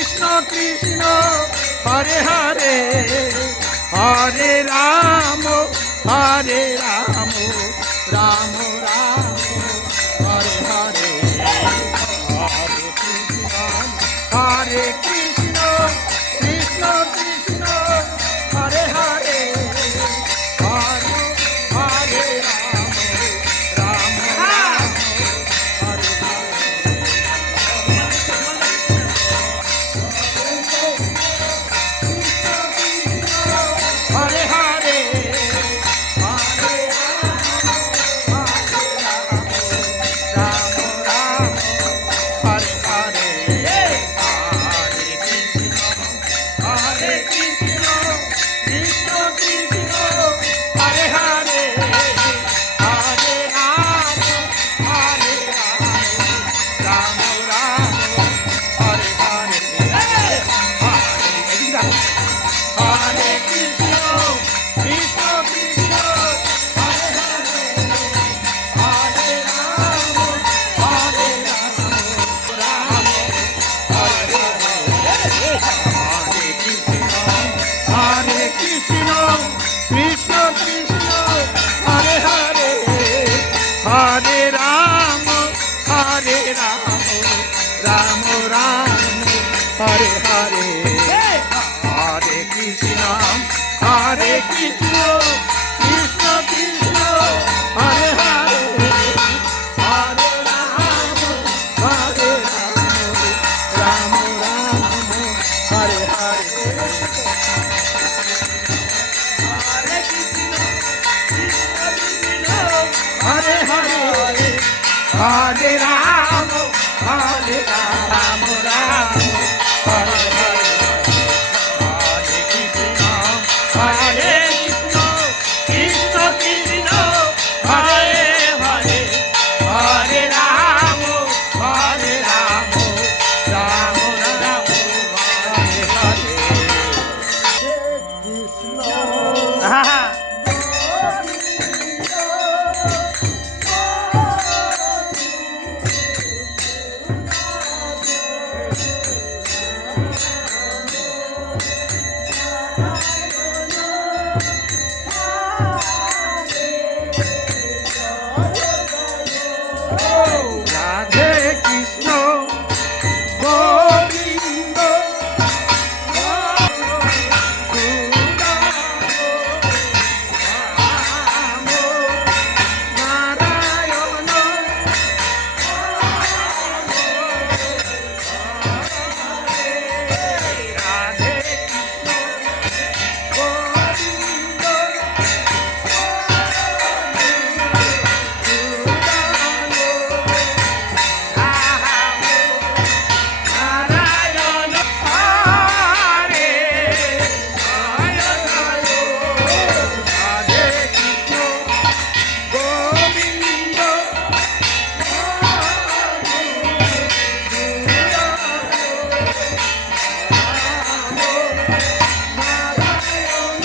Krishna Krishna Hare Hare Hare Ram Hare Ram Ram Ram Hare Hare Hare Krishna Hare Krishna Krishna Krishna Hare Hare Hare Hare Ram Ram Ram Hare Hare Hare Ram Ram Hare Hare Hare Krishna Hare Krishna Krishna Krishna Hare Hare Hare Ram Ram Ram Hare Hare Hare Hare Krishna Krishna Krishna Hare Hare Hare Ram Ram Hare Hare Hare Krishna Krishna Krishna Hare Hare Hare Ram Ram Ram Hare Hare Hare Krishna Krishna Krishna Hare Hare Hare Ram Ram Ram Hare Hare Hare Krishna Hare Hare Hare Ram Ram Hare Hare Hare Krishna Krishna Krishna Hare Hare Hare Ram Ram Ram Hare Hare Krishna Radhe Krishna Govinda Ram Narayan Radhe Krishna Govinda Narayan Hare Radhe Krishna Govinda Narayan